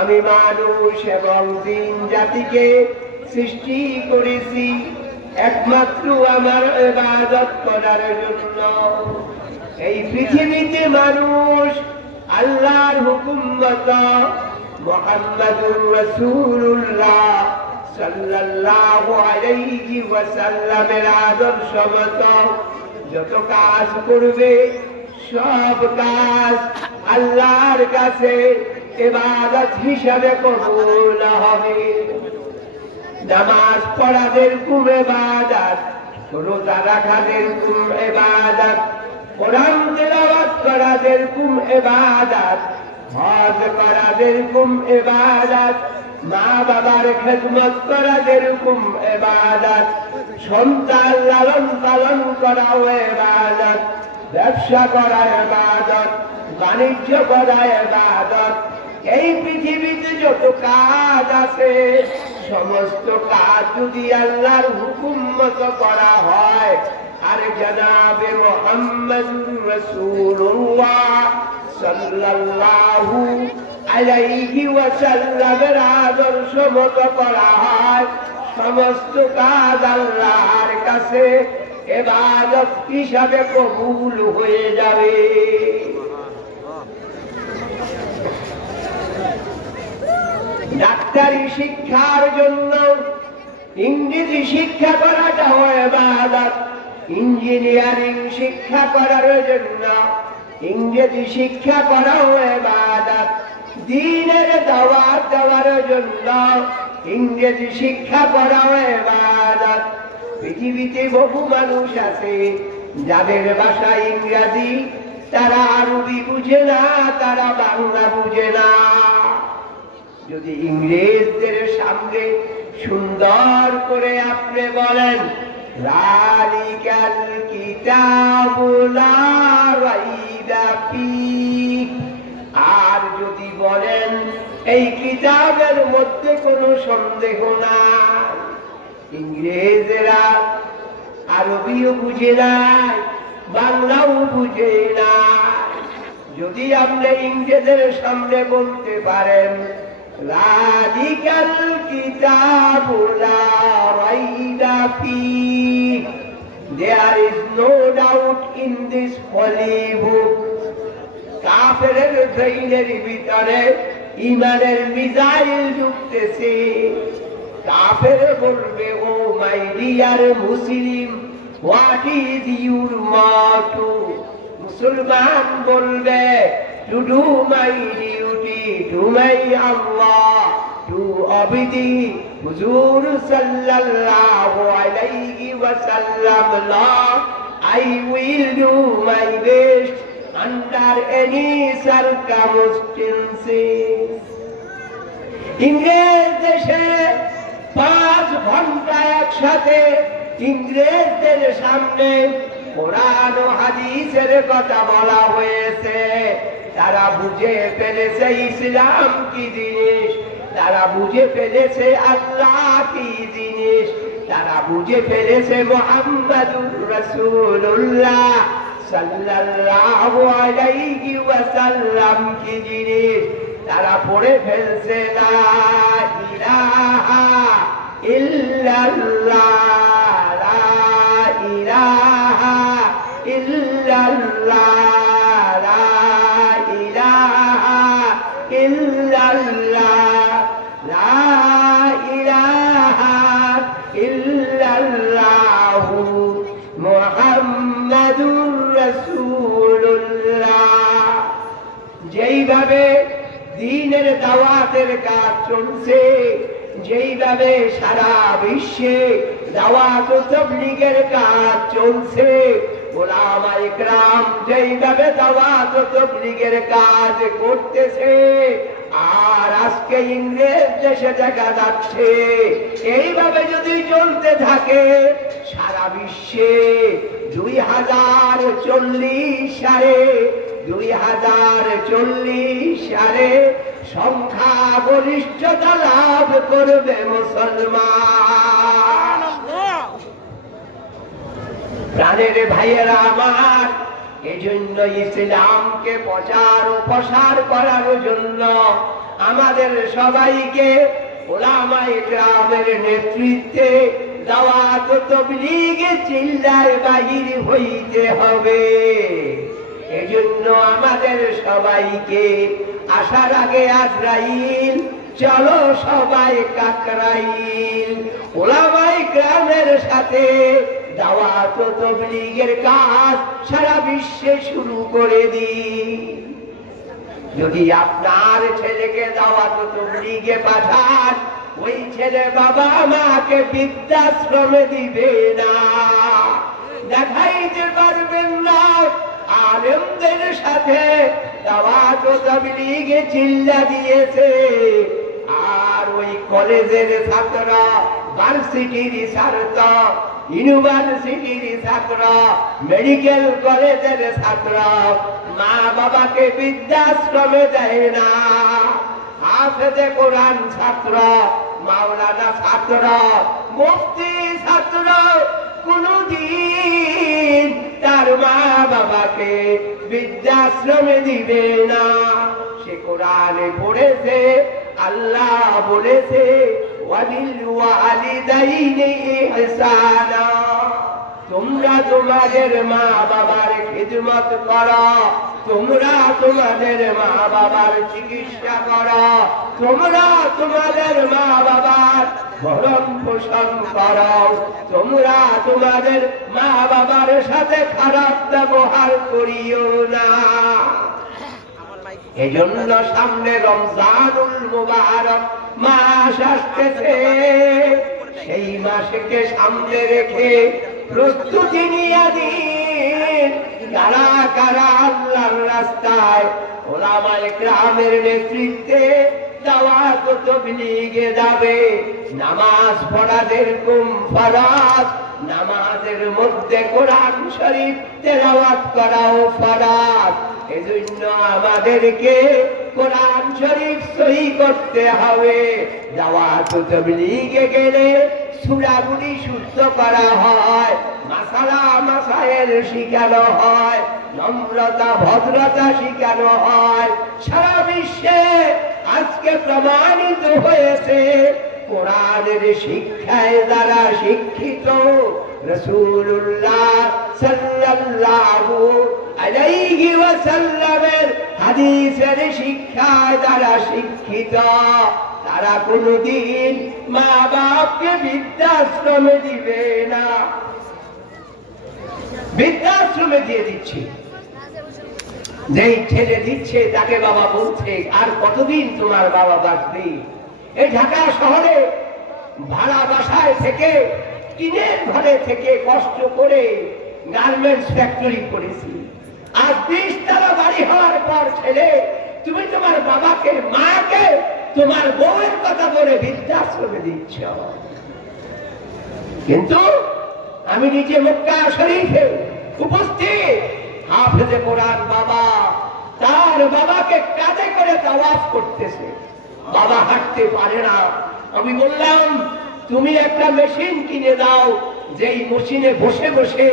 আমি মানুষ এবং জিন জাতিকে সৃষ্টি করেছি একমাত্র আমার ইবাদত করার জন্য। এই পৃথিবীতে মানুষ আল্লাহর হুকুম মতো মোহাম্মদুর রাসূলুল্লাহ সাল্লাল্লাহু আলাইহি ওয়াসাল্লামের আদর্শ মতো। যত কাজ করবে, সব কাজ আল্লাহর কাছে ইবাদত হিসাবে কবুল হবে। নামাজ পড়াদের কুম ইবাদত, রোজা রাখাদের কুম ইবাদত, কোরআন তেলাওয়াত করাদের কুম ইবাদত, হজ করাদের কুম ইবাদত মা বাবার খেদমত করাদের কুম ইবাদত, সন্তান লালন পালন করাও ইবাদত, ব্যবসা করা ইবাদত বাণিজ্য করা ইবাদত এই পৃথিবীতে যত কাজ আছে, সমস্ত কাজ যদি আল্লাহর হুকুম মতো করা হয়, আর জনাবে মোহাম্মদ রসুল্লাহ সাল্লাল্লাহু আলাইহি ওয়াসাল্লামের আদর্শ মতো করা হয়, সমস্ত কাজ আল্লাহর কাছে এবাদত হিসাবে কবুল হয়ে যাবে। ডাক্তারি শিক্ষার জন্য ইংরেজি শিক্ষা করাটা হয় এবাদত ইঞ্জিনিয়ারিং শিক্ষা করার জন্য ইংরেজি শিক্ষা করা হয় এবাদত দিনের দাওয়াত দেওয়ার জন্য ইংরেজি শিক্ষা করা হয় এবাদত পৃথিবীতে বহু মানুষ আছে, যাদের ভাষা ইংরাজি তারা আরবি বুঝে না, তারা বাংলা বুঝে না। যদি ইংরেজদের সামনে সুন্দর করে আপনি বলেন ফিহ। আর যদি বলেন, এই কিতাবের মধ্যে কোনো সন্দেহ না ইংরেজেরা আরবিও বুঝে নাই, বাংলাও বুঝে না যদি আপনি ইংরেজের সামনে বলতে পারেন রাজিকাল কিতাবুলা রাইবা ফিহ। There is no doubt in this holy book. ভিতরে ইমানের মিজাইল ঢুকতেছে কাফের বলবে, ও my dear Muslim what is your motto মুসলমান বলবে to do my duty to my Allah to obey হুজুর সাল্লাল্লাহু আলাইহি ওয়াসাল্লাম লা I will do my best under any circumstances. ইংরেজ দেশে পাঁচ ঘণ্টা একসাথে ইংরেজদের সামনে কোরআন হাদিসের কথা বলা হয়েছে। তারা বুঝে ফেলেছে ইসলাম কি জিনিস? তারা বুঝে ফেলেছে আল্লাহ কি জিনিস? তারা বুঝে ফেলেছে মোহাম্মদুর জিনিস? তারা পড়ে ফেলছে লা ইলাহা ইল্লাল্লাহ দাওয়াতের কাজ চলছে। যেইভাবে সারা বিশ্বে দাওয়াত তবলিগের কাজ চলছে। যেইভাবে দাওয়াত তবলিগের কাজ করতেছে, আর আজকে ইংরেজ দেশে দেখা যাচ্ছে। এইভাবে যদি চলতে থাকে, সারা বিশ্বে দুই হাজার চল্লিশ সালে, দুই হাজার চল্লিশ সালে সংখ্যা গরিষ্ঠতা লাভ করবে মুসলমান। প্রাণের ভাইয়েরা আমার এই জন্য ইসলামকে প্রচার ও প্রসার করার জন্য আমাদের সবাইকে ওলামাই গ্রামের নেতৃত্বে দাওয়াত তবলিগে চিল্লায় বাহির হইতে হবে। এজন্য আমাদের সবাইকে আসার আগে আজরাইল, চলো সবাই কাকরাইল। ওলামাই গ্রামের সাথে দাওয়াত তবলিগের কাজ সারা বিশ্বে শুরু করে দিই যদি আপনার ছেলেকে দাওয়াত তবলিগে পাঠান, ওই ছেলে বাবা মাকে বৃদ্ধাশ্রমে দিবে না। দেখাইতে পারবেন না আলেমদের সাথে চিল্লা দিয়েছে। আর ওই কলেজের ছাত্ররা ভার্সিটির ছাত্র ইউনিভার্সিটির ছাত্র মেডিকেল কলেজের ছাত্র মা বাবাকে বৃদ্ধাশ্রমে দেয় না। হাফেজে কোরআন ছাত্র, মাওলানা ছাত্র, মুফতি ছাত্র কোনদিন তার মা বাবাকে বৃদ্ধাশ্রমে দিবে না। সে কোরআনে পড়েছে, আল্লাহ বলেছে তোমরা তোমাদের মা বাবার খিদমত করো। তোমরা তোমাদের মা বাবার চিকিৎসা করো। তোমরা তোমাদের মা বাবার ভরণ পোষণ করো। তোমরা তোমাদের মা বাবার সাথে খারাপ ব্যবহার করিও না। এজন্য সামনে রমজানুল মুবারক মাস আসতেছে। সেই মাসকে সামনে রেখে প্রস্তুতি নিয়ে দিন কারা কারা আল্লাহর রাস্তায় ওলামায়ে গ্রামের নেতৃত্বে দাওয়াত তবলিগে যাবে। নামাজ পড়া যেরকম ফরজ নামাজের মধ্যে কোরআন শরীফ তেলাওয়াত করাও ফরজ এজন্য আমাদেরকে কোরআন শরীফ সহি করতে হবে। দাওয়াত তবলিগে গেলে সূরাগুলি শুদ্ধ করা হয়। মাসালা মাসায়ের শিখানো হয়। নম্রতা, ভদ্রতা শিখানো হয়। সারা বিশ্বে আজকে প্রমাণিত হয়েছে, কোরআনের শিক্ষায় যারা শিক্ষিত রসুল্লাহ সাল্লাল্লাহু আলাইহি ওয়াসাল্লামের হাদিসের শিক্ষায় যারা শিক্ষিত। তারা কোনদিন মা বাপকে বৃদ্ধাশ্রমে দিবে না। বৃদ্ধাশ্রমে দিয়ে দিচ্ছে। যেই ছেলে দিচ্ছে, তাকে বাবা বলছে, আর কতদিন তোমার বাবা বাঁচবে? এই ঢাকা শহরে ভাড়া বাসায় থেকে, টিনের ঘরে থেকে কষ্ট করে গার্মেন্টস ফ্যাক্টরি করেছি। আর বিশ তারা বাড়ি হওয়ার পর ছেলে, তুমি তোমার বাবাকে, মাকে তোমার বউয়ের কথা বলে বৃদ্ধাশ্রমে দিচ্ছ। কিন্তু আমি নিজে মক্কা শরীফে উপস্থিত। হাফেজে কোরআন বাবা তার বাবাকে কাঁধে করে তাওয়াফ করতেছে। বাবা হাঁটতে পারে না। আমি বললাম, তুমি একটা মেশিন কিনে দাও, যেই মেশিনে বসে বসে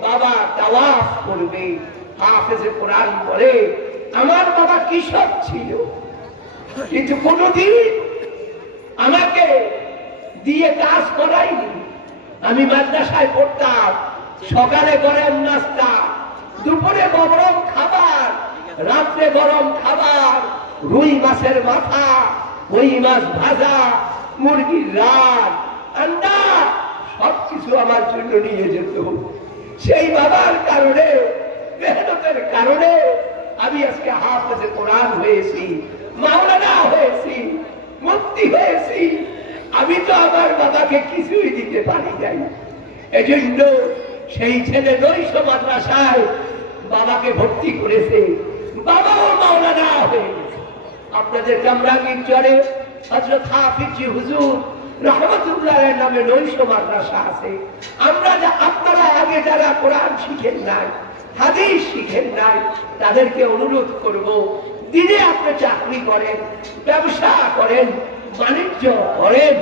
বাবা তাওয়াফ করবে। হাফেজে কোরআন বলে, আমার বাবা কৃষক ছিল। কিন্তু কোনদিন আমাকে দিয়ে কাজ করাইনি আমি মাদ্রাসায় পড়তাম, সকালে গরম নাস্তা, দুপুরে গরম খাবার, রাত্রে গরম খাবার, রুই মাছের মাথা, ওই মাছ ভাজা, মুরগির রাত আন্ডা, সবকিছু আমার জন্য নিয়ে যেত। সেই বাবার কারণে, মেহনতের কারণে আমি আজকে হাফেজে কোরআন হয়েছি। মাওলানা হয়েছি মুক্তি হয়েছি। আমি তো আমার বাবাকে কিছুই দিতে পারি নাই। এজন্য সেই ছেলে নৈশ মাদ্রাসায় বাবাকে ভর্তি করেছে। বাবাও মাওলানা হয়ে আপনাদের কামরাঙ্গীর চরে হজরত হাফিজি হুজুর রহমতুল্লাহ নামে নৈশ মাদ্রাসা আছে। আমরা যা আপনারা আগে যারা কোরআন শিখেন নাই, হাদিস শিখেন নাই, তাদেরকে অনুরোধ করব দিনে আপনি চাকরি করেন, ব্যবসা করেন, বাণিজ্য করেন,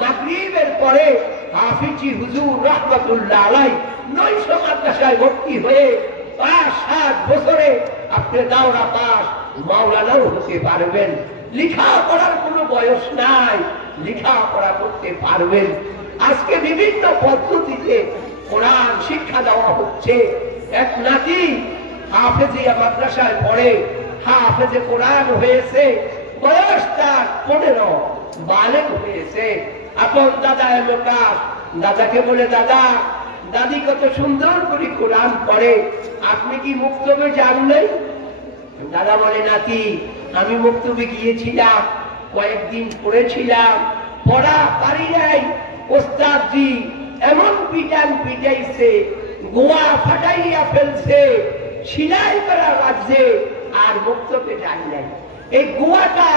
মাগরিবের পরে হাফিজি হুজুর রহমতুল্লাহ আলাই নৈশ মাদ্রাসায় ভর্তি হয়ে পাঁচ, সাত বছরে আপনি দাওরা পাস মাওলানাও হতে পারবেন। লিখা পড়ার কোনো বয়স নাই লেখা পড়া করতে পারবেন। আজকে বিভিন্ন পদ্ধতিতে কোরআন শিক্ষা দেওয়া হচ্ছে। এক নাতি হাফেজিয়া মাদ্রাসায় পড়ে হাফেজে কোরআন হয়েছে বয়স তার পনেরো বালেক হয়েছে। আপন দাদা এলো কাজ দাদাকে বলে, দাদা, দাদি কত সুন্দর করে কোরআন পড়ে, আপনি কি মুক্তবে জানলেন দাদা বলে, নাতি, আমি মুক্তবে গিয়েছিলাম, কয়েকদিন পড়েছিলাম, পড়া পারি নাই। ওস্তাদজি এমন পিটান পিটাইছে, গোয়া ফাটাইয়া ফেলছে, সিলাই করা রাজ্যে আর মুক্তকে জানি নাই এই গোয়াটা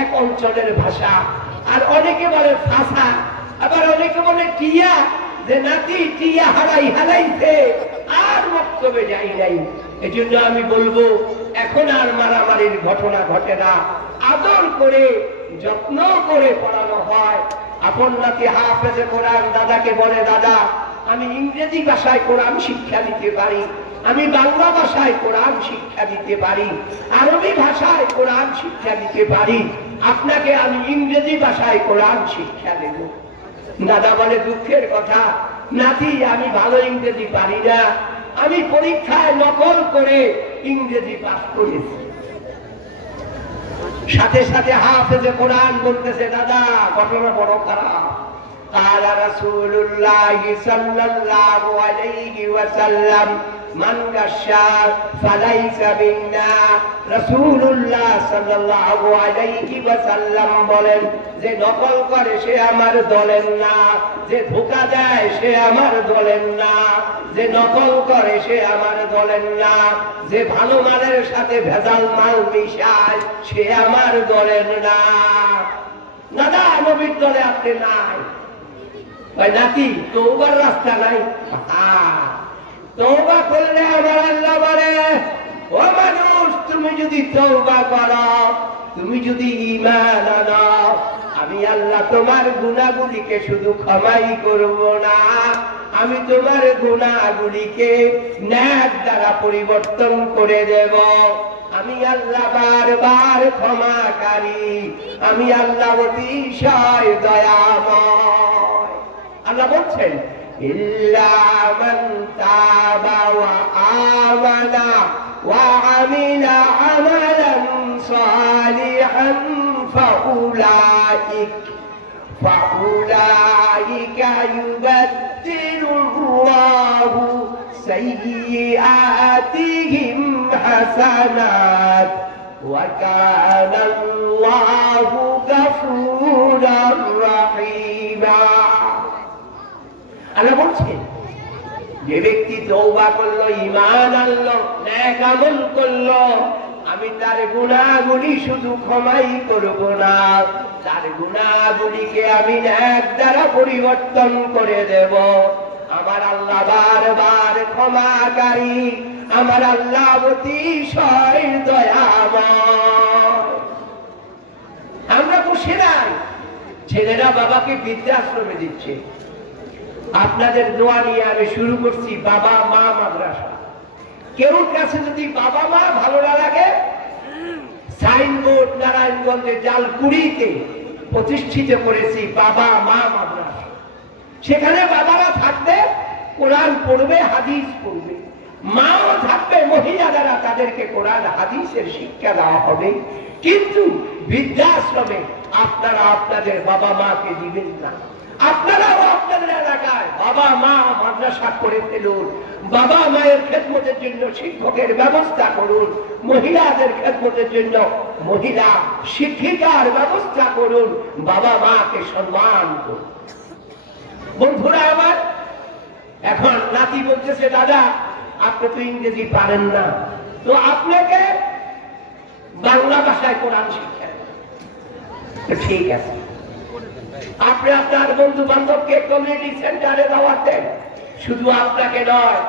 এক অঞ্চলের ভাষা। আর অনেকে বলে ফাঁসা, আবার অনেকে বলে টিয়া, যে নাতি টিয়া হারাই হারাইছে, আর বক্তব্যে যাই নাই। এই জন্য আমি বলব, এখন আর মারামারির ঘটনা ঘটে না। আদর করে, যত্ন করে পড়ানো হয়। আপন নাতি হাফেজে কোরআন, দাদাকে বলে, দাদা, আমি ইংরেজি ভাষায় কোরআন শিক্ষা দিতে পারি। আমি বাংলা ভাষায় কোরআন শিক্ষা দিতে পারি আরবি ভাষায় কোরআন শিক্ষা দিতে পারি আপনাকে আমি ইংরেজি ভাষায় কোরআন শিক্ষা দেব দাদা বলে দুঃখের কথা নাতি আমি ভালো ইংরেজি পারি না আমি পরীক্ষায় নকল করে ইংরেজি পাস করেছি সাথে সাথে হাফেজে কোরআন বলতেছে দাদা ঘটনা বড় খারাপ قال رسول الله صلى الله عليه وسلم من غشا فليس منا رسول الله صلى الله عليه وسلم বলেন যে নকল করে সে আমার দলের না যে ধোকা দেয় সে আমার দলের না যে নকল করে সে আমার দলের না যে ভালো মালের সাথে ভেজাল মাল মিশায় সে আমার দলের না দাদা নবীর দলে আপনি নাই ওই নাতি তৌবার রাস্তা নাই হ্যাঁ, তৌবা করলে আমার আল্লাহ বলে, ও মানুষ, তুমি যদি তৌবা করো, তুমি যদি ইমান আনো, আমি আল্লাহ তোমার গুণাগুলিকে শুধু ক্ষমাই করব না। আমি তোমার গুণাগুলিকে ন্যাক দ্বারা পরিবর্তন করে দেব। আমি আল্লাহ বারবার ক্ষমাকারী। আমি আল্লাহ অতিশয় দয়াময়। আল্লাহ বলছেন إلا من تاب وآمن وعمل عملا صالحا فأولئك فأولئك يبدل الله سيئاتهم حسنات وكان الله غفورا رحيما আল্লাহ বলছেন যে ব্যক্তি তৌবা করল ইমান আনলো, ন্যাক আমল করল, আমি তার গুণাগুলি শুধু ক্ষমাই করব না। তার গুণাগুলিকে আমি ন্যাক দ্বারা পরিবর্তন করে দেব। আমার আল্লাহ বারবার ক্ষমাকারী, আমার আল্লাহ অতিশয় দয়াময়। আমরা খুশি নাই ছেলেরা বাবাকে বৃদ্ধাশ্রমে দিচ্ছে। আপনাদের দোয়া নিয়ে আমি শুরু করছি বাবা মা মাদ্রাসা। কেউ কাছে যদি বাবা মা ভালো না লাগে, সাইনবোর্ড নারায়ণগঞ্জে জালকুড়িতে প্রতিষ্ঠিত করেছি বাবা মা মাদ্রাসা। সেখানে বাবারা থাকবে, কোরআন পড়বে, হাদিস পড়বে। মাও থাকবে, মহিলা দ্বারা তাদেরকে কোরআন, হাদিসের শিক্ষা দেওয়া হবে। কিন্তু বৃদ্ধাশ্রমে আপনারা আপনাদের বাবা মাকে দিবেন না। এলাকায় বাবা মা মাদ্রাসা করে ফেলুন। বাবা মায়ের খেদমতের জন্য শিক্ষকের ব্যবস্থা করুন। মহিলাদের খেদমতের জন্য মহিলা শিক্ষিকার ব্যবস্থা করুন। বাবা মাকে সম্মান করুন। বন্ধুরা আমার, এখন নাতি বলতেছে, দাদা, আপনি তো ইংরেজি পারেন না। তো আপনাকে বাংলা ভাষায় কোরআন শিক্ষা ঠিক আছে। আপনি আপনার বন্ধু বান্ধবকে কমিউনিটি সেন্টারে দাওয়াত দেন। শুধু আপনাকে নয়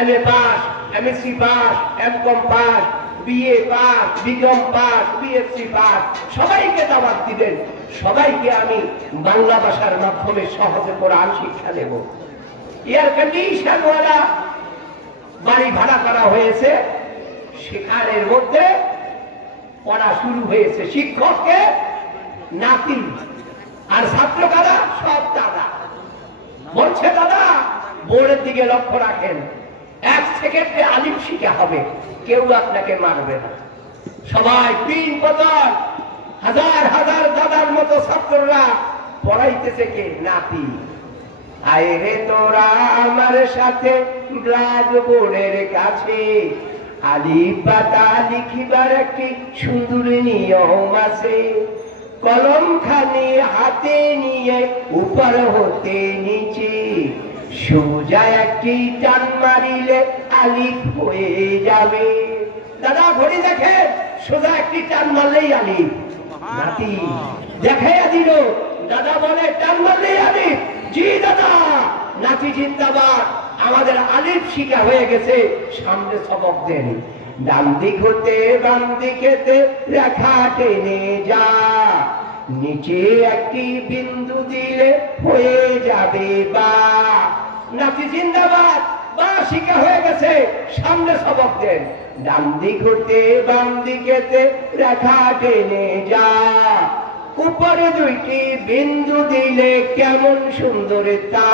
M A pass MSc pass M Com pass BA pass BCom pass BSc pass সবাইকে দাওয়াত দিবেন। সবাইকে আমি বাংলা ভাষার মাধ্যমে সহজে কোরআন শিক্ষা দেব। এয়ার কন্ডিশনওয়ালা বাড়ি ভাড়া করা হয়েছে। সেখানের মধ্যে পড়া শুরু হয়েছে। শিক্ষককে নাতি আর ছাত্র কারা? সব দাদা। বলছে, দাদা, বোর্ডের দিকে লক্ষ্য রাখেন। এক সেকেন্ডে আলিম শিখা হবে। কেউ আপনাকে মারবে না। সবাই তিন বছর হাজার হাজার দাদার মতো ছাত্ররা পড়াইতেছে কে? নাতি। আয় রে তোরা আমার সাথে ব্ল্যাক বোর্ডের কাছে। আলিফ পাতা লিখিবার একটি সুন্দর নিয়ম আছে। কলম খানি হাতে নিয়ে উপর হতে নিচে। সোজা একটি টান মারিলে আলিফ হয়ে যাবে। দাদা, ঘড়ি দেখে। সোজা একটি টান মারলেই আলিফ। নাতি, দেখে দিল দাদা বলে, টান মারলেই আলিফ। জি, দাদা। নাতি, জিন্দাবাদ। আমাদের আলিফ শিকা হয়ে গেছে। সামনে সবক দেন। ডান দিক হতে বাম রেখা টেনে যা। নিচে একটি বিন্দু দিলে হয়ে যাবে বা। নাতি জিন্দাবাদ, বা শিকা হয়ে গেছে সামনে সবক দেন ডান দিক হতে বাম দিকেতে রেখা টেনে যা। উপরে দুইটি বিন্দু দিলে কেমন সুন্দর তা।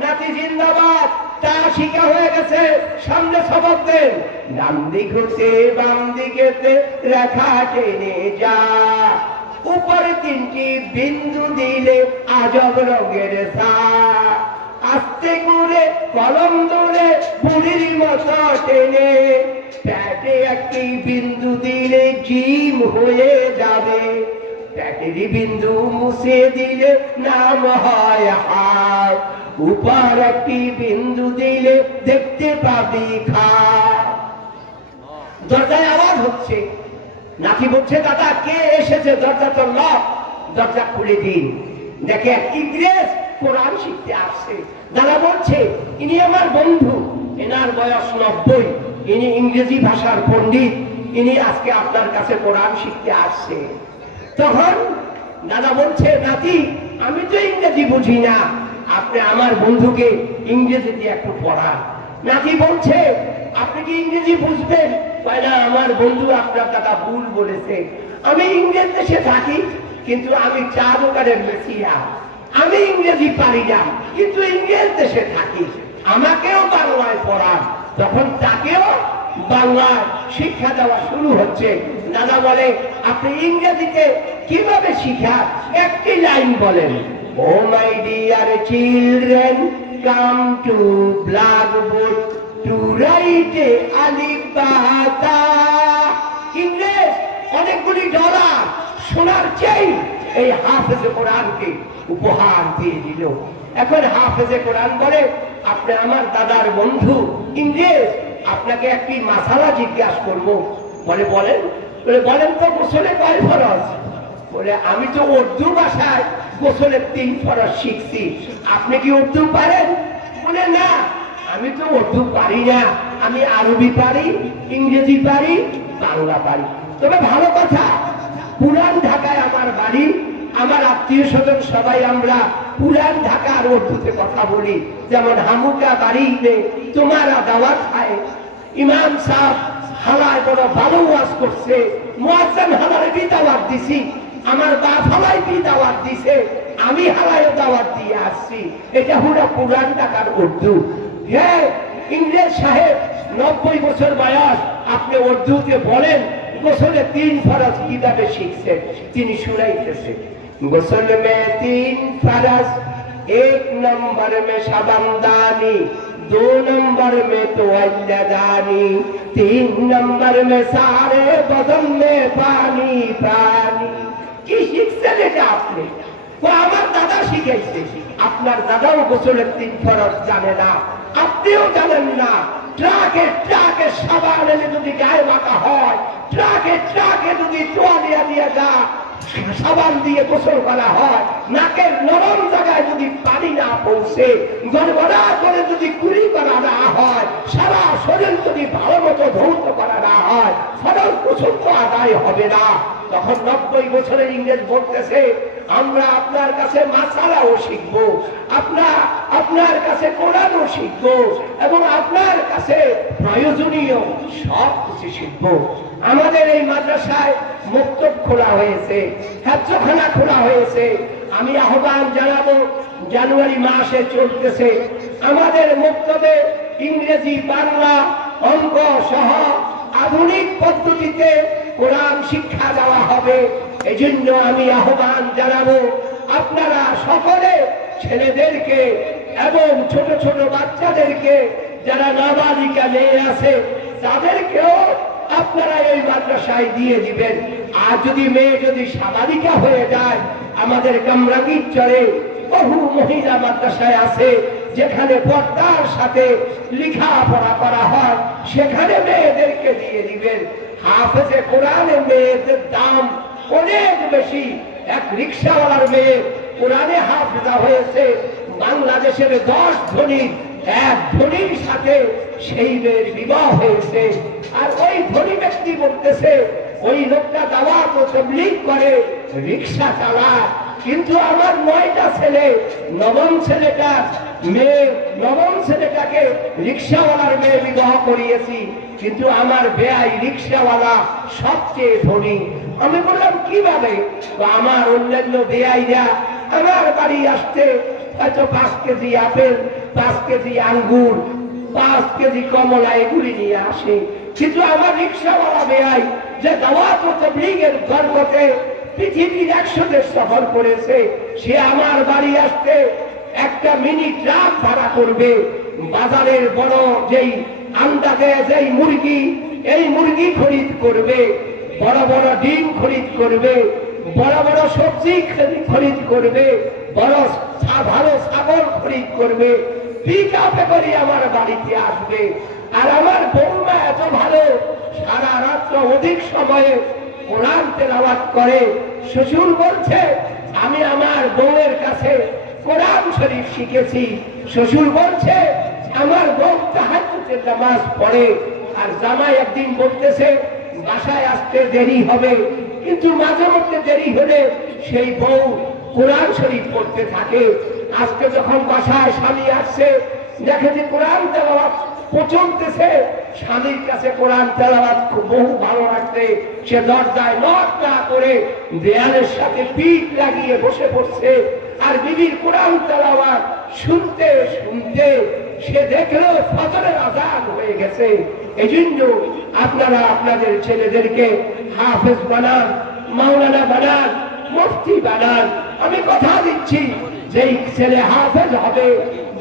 নাতি জিন্দাবাদ তা শিকা হয়ে গেছে সামনে সবক দেন। ডান দিক হতে বাম দিকেতে রেখা টেনে যা। উপরে তিনটি বিন্দু দিলে আজব রঙের সা আস্তে করে কলম ধরে বুড়ির মতো টেনে, প্যাটে একটি বিন্দু দিলে জিম হয়ে যাবে। প্যাটেরই বিন্দু মুছে দিলে নাম হয় হার উপর একটি বিন্দু দিলে দেখতে পাবি খা। দরজায় আওয়াজ হচ্ছে। নাকি বলছে, দাদা, কে এসেছে? দরজা তো লক, দরজা খুলে দিন। দেখে এক ইংরেজ কোরআন শিখতে আসছে। দাদা বলছে, ইনি আমার বন্ধু, এনার বয়স নব্বই। ইনি ইংরেজি ভাষার পণ্ডিত। ইনি আজকে আপনার কাছে কোরআন শিখতে আসছে। তখন দাদা বলছে, নাতি, আমি তো ইংরেজি বুঝি না। আপনি আমার বন্ধুকে ইংরেজিতে একটু পড়ান। নাকি বলছে, আপনি কি ইংরেজি বুঝবেন? না, আমার বন্ধু আপনার দাদা ভুল বলেছে। আমি ইংরেজ দেশে থাকি, কিন্তু আমি চা দোকানের মেসিয়া। আমি ইংরেজি পারি না, কিন্তু ইংরেজ দেশে থাকি। আমাকেও বাংলায় পড়ান। তখন তাকেও বাংলায় শিক্ষা দেওয়া শুরু হচ্ছে। দাদা বলে, আপনি ইংরেজিতে কীভাবে শিখা একটি লাইন বলেন। ও my dear children come to blackboard to write আলিবাতা ইংরেজ অনেকগুলি ডলার সোনার চেই এই হাফেজে কোরআনকে উপহার দিয়ে দিল। এখন হাফেজে কোরআন বলে, আপনি আমার দাদার বন্ধু। ইংরেজ আপনাকে একটি মাসালা জিজ্ঞাসা করব। বলে, বলেন। বলে, বলেন তো গোসলে কয় ফরজ? বলে, আমি তো উর্দু ভাষায় গোসলের তিন ফরজ শিখছি। আপনি কি উর্দু পারেন? বলে না। আমি তো উর্দু পারি না। আমি আরবি পারি, ইংরেজি পারি, বাংলা পারি। তবে ভালো কথা, পুরান ঢাকায় আমার বাড়ি, আমার আত্মীয় স্বজন সবাই আমরা পুরান ঢাকার উর্দুতে কথা বলি। যেমন হামুকা বাড়িতে তোমার দাওয়াত খায়। ইমাম সাহ হালায় বড় ভালো ওয়াজ করছে। মুয়াজ্জান হালায় বি দাওয়াত দিছি। আমার বাপ হালাই কি দাওয়াত দিছে, আমি হালায় দাওয়াত দিয়ে আসছি। এটা হলো পুরান টাকার উর্দু। হ্যাঁ ইংরেজ সাহেব, নব্বই বছর বয়স, আপনি উর্দুতে বলেন, গোসলে তিন ফরজ কীভাবে শিখছেন, তিনি শুনাইতেছে, গোসল মে তিন ফরজ, এক নম্বর মে সাবামদানি, দু নম্বর মে তো دانی তিন নম্বর মে সারে বদন মে পানি পানি কি শিখছেন এটা আপনি? ও, আমার দাদা শিখেছে আপনার দাদাও গোসলের তিন ফরজ জানে না। আপনিও জানেন না। ট্রাকে ট্রাকে সাবান এনে যদি গায়ে মাখা হয়, ট্রাকে ট্রাকে যদি তোয়ালিয়া দিয়ে যা, সাবান দিয়ে গোসল করা হয়, নাকের নরম জায়গায় যদি পানি না পৌঁছে, গড়গড়া করে যদি কুড়ি করা না হয়, সারা শরীর যদি ভালো মতো ধৌত করা না হয় ফলন গোসল আদায় হবে না। তখন নব্বই বছরের ইংরেজ বলতেছে, আমরা আপনার কাছে মাসালাও শিখব আপনার আপনার কাছে কোরআনও শিখব এবং আপনার কাছে প্রয়োজনীয় সব কিছু শিখব। আমাদের এই মাদ্রাসায় মক্তব খোলা হয়েছে হ্যাচখানা খোলা হয়েছে। আমি আহ্বান জানাব, জানুয়ারি মাসে চলতেছে। আমাদের মক্তবে ইংরেজি বাংলা অঙ্ক সহ আধুনিক পদ্ধতিতে কোরআন শিক্ষা দেওয়া হবে। এই জন্য আমি আহ্বান জানাব, আপনারা সকলে ছেলেদেরকে এবং ছোট ছোট বাচ্চাদেরকে যারা নাবালিকা মেয়ে আছে, তাদেরকেও আপনারা এই মাদ্রাসায় দিয়ে দিবেন। আর যদি মেয়ে যদি সাবালিকা হয়ে যায়, আমাদের কামরাঙ্গীর চরে বহু মহিলা মাদ্রাসায় আছে। যেখানে পর্দার সাথে লেখাপড়া করা হয়, সেখানে মেয়েদেরকে দিয়ে দিবেন। হাফেজে কোরআনে মেয়েদের দাম অনেক বেশি। এক রিক্সাওয়ালার মেয়ে কোরআনে হাফেজা হয়েছে, বাংলাদেশের দশ ধনী, এক ধনীর সাথে সেই মেয়ের বিবাহ হয়েছে। আর ওই ধনী ব্যক্তি বলতেছে, ওই লোকটা দাওয়াত করে, রিক্সা চালায়। কিন্তু আমার নয়টা ছেলে, নবম ছেলেটা মেয়ে, নবম ছেলেটাকে রিক্সাওয়ালার মেয়ে বিবাহ করিয়েছি, কিন্তু আমার বেয়াই রিক্সাওয়ালা সবচেয়ে ধনী। আমি বললাম, কীভাবে? আমার অন্যান্য বেয়াইরা আমার বাড়ি আসতে হয়তো পাঁচ কেজি আপেল, পাঁচ কেজি আঙ্গুর, পাঁচ কেজি কমলা এগুলি নিয়ে আসে। কিন্তু আমার রিক্সাওয়ালা বেয়াই যে দাওয়াত ও তবলিগের গর্বতে পৃথিবীর একশো দেশ সফর করেছে, সে আমার বাড়ি আসতে একটা মিনি ট্রাক ভাড়া করবে। বাজারের বড় যেই আন্ডা দেয়, যেই মুরগি, এই মুরগি খরিদ করবে, বড় বড় ডিম খরিদ করবে, বড় বড় সবজি খরি- খরিদ করবে, বড় ভালো ছাগল খরিদ করবে। পিক আপে করে আমার বাড়িতে আসবে। আর আমার বৌমা এত ভালো, সারা রাত্র অধিক সময়ে কোরআন তেলাওয়াত করে। শ্বশুর বলছে, আমি আমার বউয়ের কাছে কোরআন শরীফ শিখেছি। শ্বশুর বলছে, আমার বউ তাহাজ্জুদের নামাজ পড়ে। আর জামাই একদিন বলতেছে, বাসায় আসতে দেরি হবে। কিন্তু মাঝে মধ্যে দেরি হলে সেই বউ কোরআন শরীফ পড়তে থাকে। আজকে যখন বাসায় স্বামী আসছে, দেখে যে কোরআন তেলাওয়াত পচলতেছে স্বামীর কাছে কোরআন খুব বহু ভালো লাগছে। সে দরজায় না করে দেয়ালের সাথে পিঠ লাগিয়ে বসে পড়ছে। আর বিবির কোরআন তেলাওয়াত শুনতে শুনতে সে দেখল ফজরের আজান হয়ে গেছে। এই জন্য আপনারা আপনাদের ছেলেদেরকে হাফেজ বানান, মাওলানা বানান, মুফতি বানান। আমি কথা দিচ্ছি, যেই ছেলে হাফেজ হবে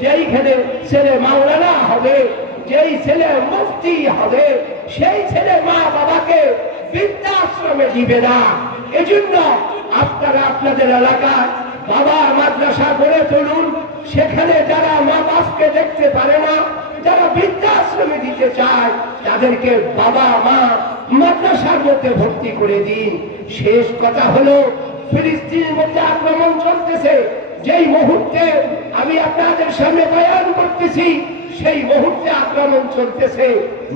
যেই ছেলে ছেলে মাওলানা হবে যেই ছেলে মুফতি হবে, সেই ছেলে মা বাবাকে বৃদ্ধাশ্রমে দিবে না। এজন্য আপনারা আপনাদের এলাকায় বাবার মাদ্রাসা গড়ে তুলুন। সেখানে যারা মা বাপকে দেখতে পারে না, যারা বৃদ্ধাশ্রমে দিতে চায়, তাদেরকে বাবা, মা মাদ্রাসার মধ্যে ভর্তি করে দিন। শেষ কথা হলো, ফিলিস্তিনের মধ্যে আক্রমণ চলতেছে। যেই মুহূর্তে আমি আপনাদের সামনে বয়ান করতেছি সেই মুহূর্তে আক্রমণ চলতেছে।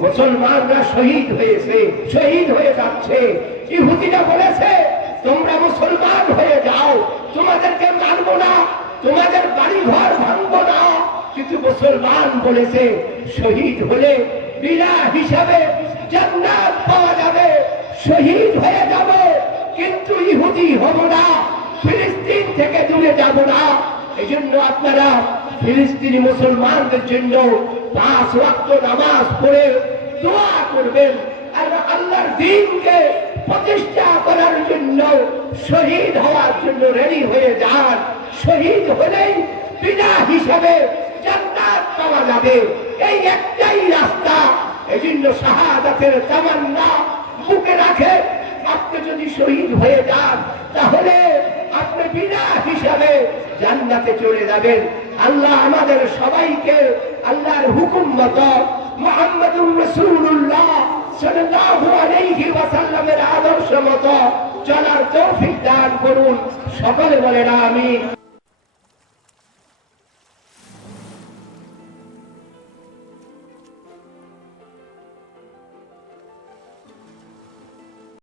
মুসলমানরা শহীদ হয়েছে, শহীদ হয়ে যাচ্ছে। ইহুদিরা বলেছে, তোমরা মুসলমান হয়ে যাও, তোমাদেরকে মানবো না, তোমাদের বাড়ি ঘর ভাঙবো না। কিন্তু মুসলমান বলেছে, শহীদ হলে বিনা হিসাবে জান্নাত পাওয়া যাবে। শহীদ হয়ে যাব, কিন্তু ইহুদি হব না, ফিলিস্তিন থেকে দূরে যাব না। এই জন্য আপনারা ফিলিস্তিনি মুসলমানদের জন্য পাঁচ ওয়াক্ত নামাজ পড়ে দোয়া করবেন আর আল্লাহর দিনকে প্রতিষ্ঠা করার জন্য, শহীদ হওয়ার জন্য রেডি হয়ে যান। শহীদ হলেই বিনা হিসাবে জান্নাত পাওয়া যাবে। এই একটাই রাস্তা এই জন্য শাহাদাতের তামান্না বুকে রাখে। আপনি যদি শহীদ হয়ে যান, তাহলে আপনি বিনা হিসাবে জান্নাতে চলে যাবেন। আল্লাহ আমাদের সবাইকে আল্লাহর হুকুম মতো মোহাম্মদুর রসুল্লাহ আদর্শ মতো চলার তৌফিক দান করুন। সকলে বলে না আমিন।